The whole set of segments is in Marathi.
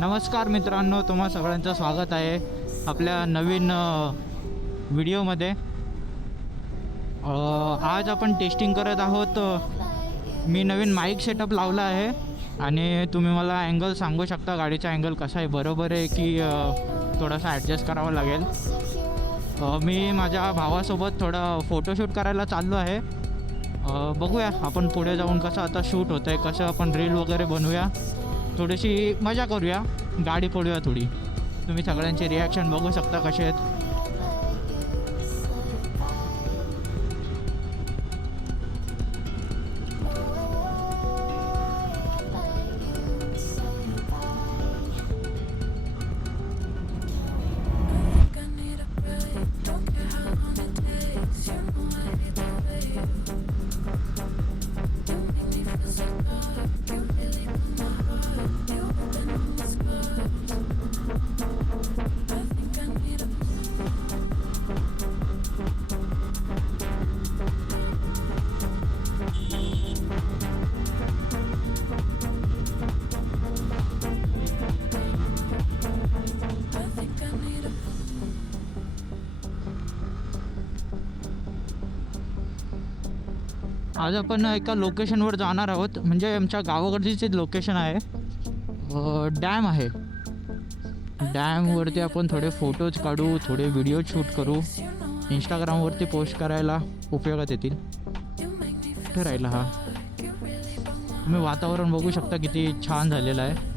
नमस्कार मित्रांनो, तुम्हा सगळ्यांचं स्वागत आहे आपल्या नवीन व्हिडिओमध्ये। आज आपण टेस्टिंग करत आहोत। मी नवीन माईक सेटअप लावला आहे आणि तुम्ही मला अँगल सांगू शकता गाडीचा अँगल कसा आहे, बरोबर आहे की थोडासा ॲडजस्ट करावा लागेल। मी माझ्या भावासोबत थोडं फोटोशूट करायला चाललो आहे। बघूया आपण पुढे जाऊन कसं आता शूट होतं आहे, कसं आपण रील वगैरे बनवूया, थोडीशी मजा करूया, गाडी पडूया थोडी। तुम्ही सगळ्यांचे रिॲक्शन बघू शकता कसे आहेत। आज आपण एका लोकेशनवर जाणार आहोत, म्हणजे आमच्या गावाकडचीच लोकेशन आहे। डॅम आहे। डॅमवरती आपण थोडे फोटोज काढू, थोडे व्हिडिओ शूट करू, इंस्टाग्रामवरती पोस्ट करायला उपयोगात येतील। कुठे राहिला हा? तुम्ही वातावरण बघू शकता किती छान झालेलं आहे।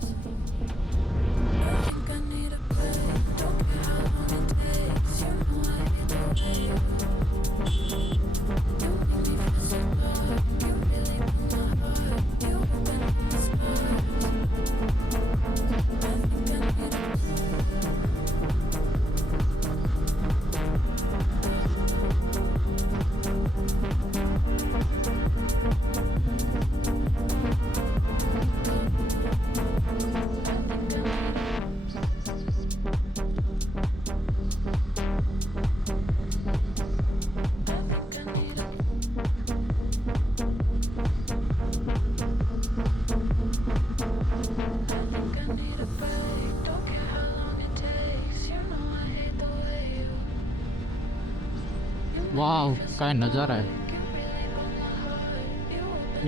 वाव, काय नजारा आहे।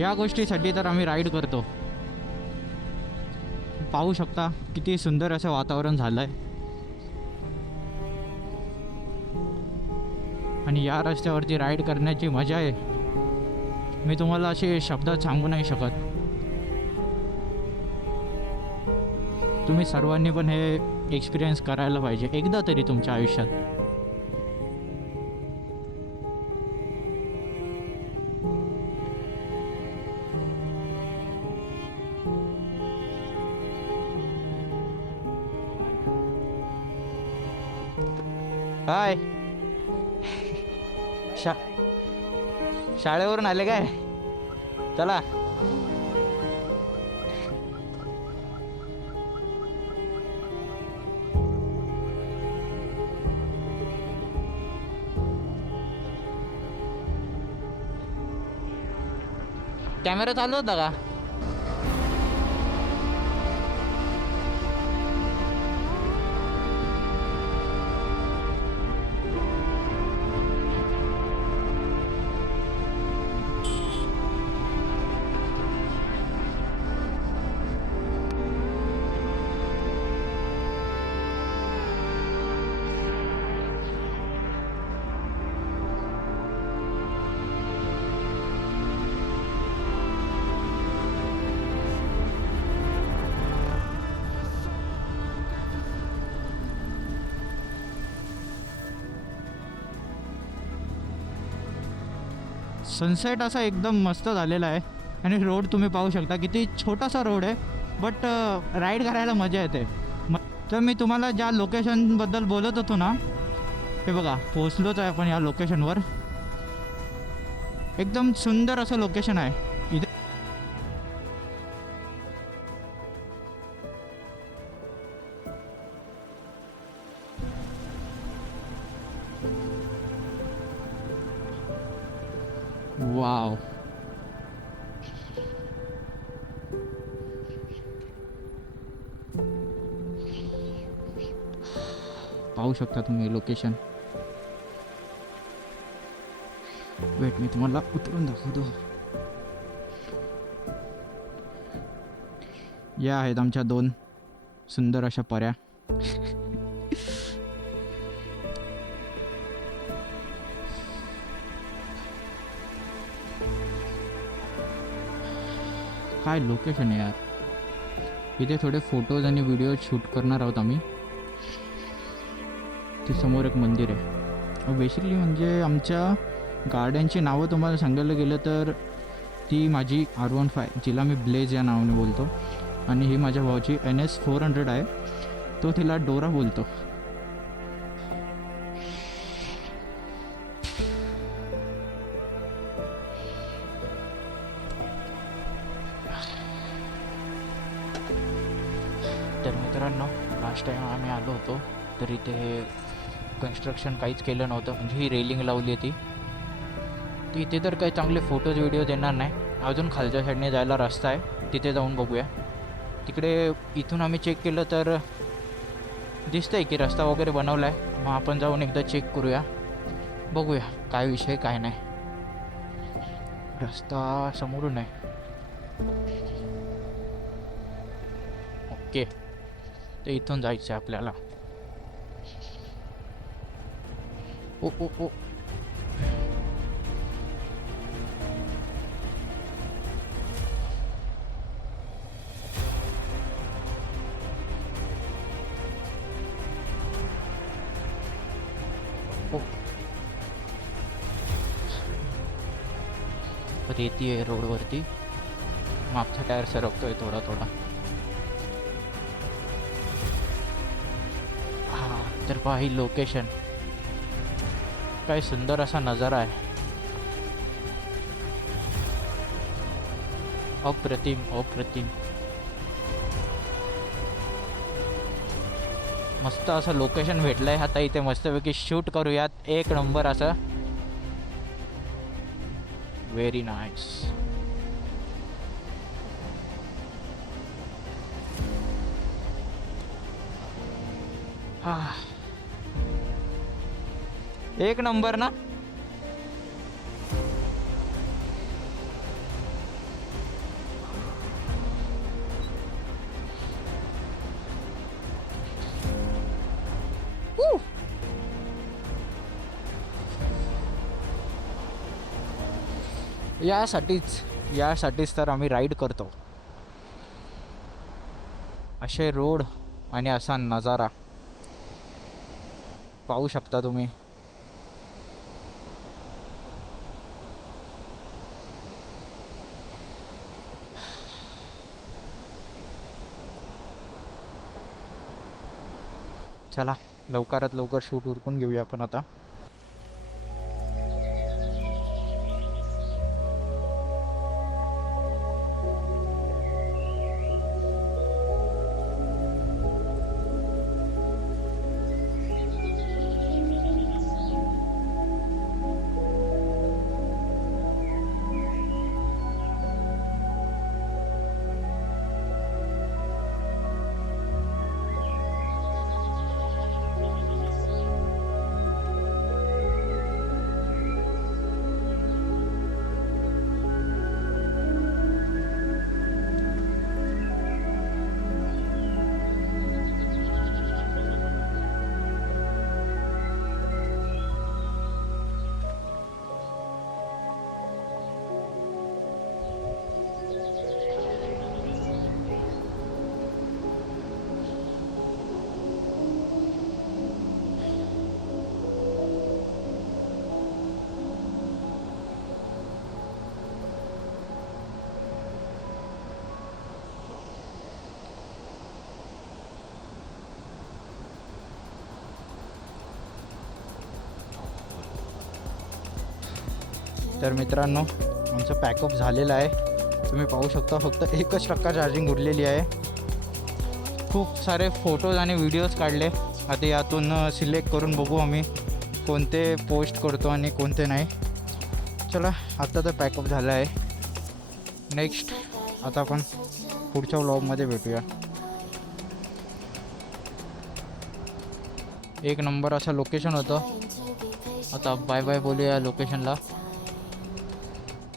या गोष्टीसाठी तर आम्ही राईड करतो। पाहू शकता किती सुंदर असं वातावरण झालं आहे आणि या रस्त्यावरती राईड करण्याची मजा आहे, मी तुम्हाला अशी शब्दात सांगू नाही शकत। तुम्ही सर्वांनी पण हे एक्सपिरियन्स करायला पाहिजे एकदा तरी तुमच्या आयुष्यात। हाय, शाळेवरून आले काय? चला कॅमेरा चालू होता का? सनसेट असा एकदम मस्त झालेला आहे आणि रोड तुम्ही पाहू शकता किती छोटासा रोड आहे, बट राईड करायला मजा येते। तर मी तुम्हाला ज्या लोकेशनबद्दल बोलत होतो ना, हे बघा पोचलोच आहे आपण या लोकेशनवर। एकदम सुंदर असं लोकेशन आहे इथे। वाव, पाहू शकता तुम्ही लोकेशन. वेट, मी तुम्हाला उतरून दाखवतो. या आहेत आमच्या 2 सुंदर अशा पऱ्या. काय लोकेशन आहे यार. इथे थोडे फोटोज आणि व्हिडिओ शूट करणार आहोत आम्ही. ते समोर एक मंदिर आहे. बेसिकली म्हणजे आमच्या गाड्यांची नावं तुम्हाला सांगायला गेलं तर ती माझी R15 जिला मी ब्लेज या नावाने बोलतो, आणि ही माझ्या भावाची NS 400 आहे, तो तिला डोरा बोलतो. तर मित्रांनो, लास्ट टाईम आम्ही आलो होतो तर इथे कन्स्ट्रक्शन काहीच केलं नव्हतं. म्हणजे ही रेलिंग लावली होती ती. इथे तर काही चांगले फोटोज व्हिडिओ देणार नाही. अजून खालच्या साईडने जायला रस्ता आहे, तिथे जाऊन बघूया. तिकडे इथून आम्ही चेक केलं तर दिसतंय की रस्ता वगैरे बनवला आहे. मग आपण जाऊन एकदा चेक करूया, बघूया काय विषय काय नाही. रस्ता समोरून आहे. ओके, तर इथून जायचं आहे आपल्याला. ओ ओ ओ रेती आहे रोडवरती. मागचा टायर सरकतोय थोडा थोडा. हा, तर पहा ही लोकेशन. काय सुंदर असा नजारा आहे. अप्रतिम अप्रतिम. मस्त असं लोकेशन भेटलंय. आता इथे मस्तपैकी शूट करूयात. एक नंबर असं. Very nice. हा, एक नंबर ना. यासाठीच तर आम्ही राईड करतो. असे रोड आणि असा नजारा पाहू शकता तुम्ही. चला लवकरात लवकर शूट उरकून घेऊया आपण आता. तर मित्रांनो, आमचं पॅकअप झालेलं आहे. तुम्ही पाहू शकता फक्त 1% चार्जिंग उरलेली आहे. खूप सारे फोटोज आणि व्हिडिओज काढले. आता यातून सिलेक्ट करून बघू आम्ही कोणते पोस्ट करतो आणि कोणते नाही. चला, आता तर पॅकअप झालं आहे. नेक्स्ट आता आपण पुढच्या व्लॉगमध्ये भेटूया. एक नंबर असं लोकेशन होतं. आता बाय बाय बोलूया लोकेशनला.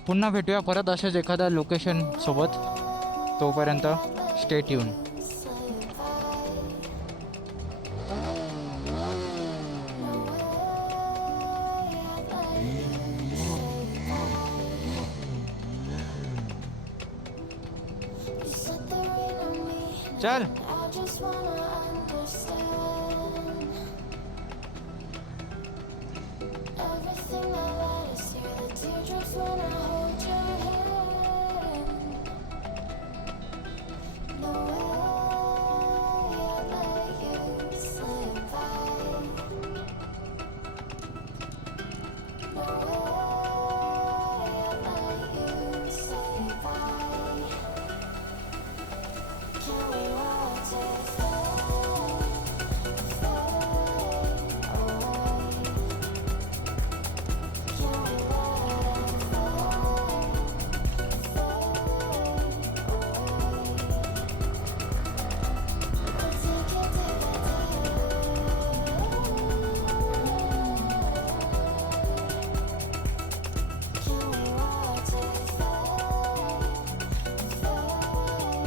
पुन्हा भेटूया परत असेच एखाद्या लोकेशनसोबत. तोपर्यंत स्टे ट्यून. चल.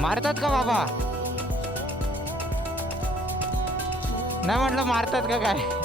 मारतात का बाबा? नाही म्हटलं मारतात का काय?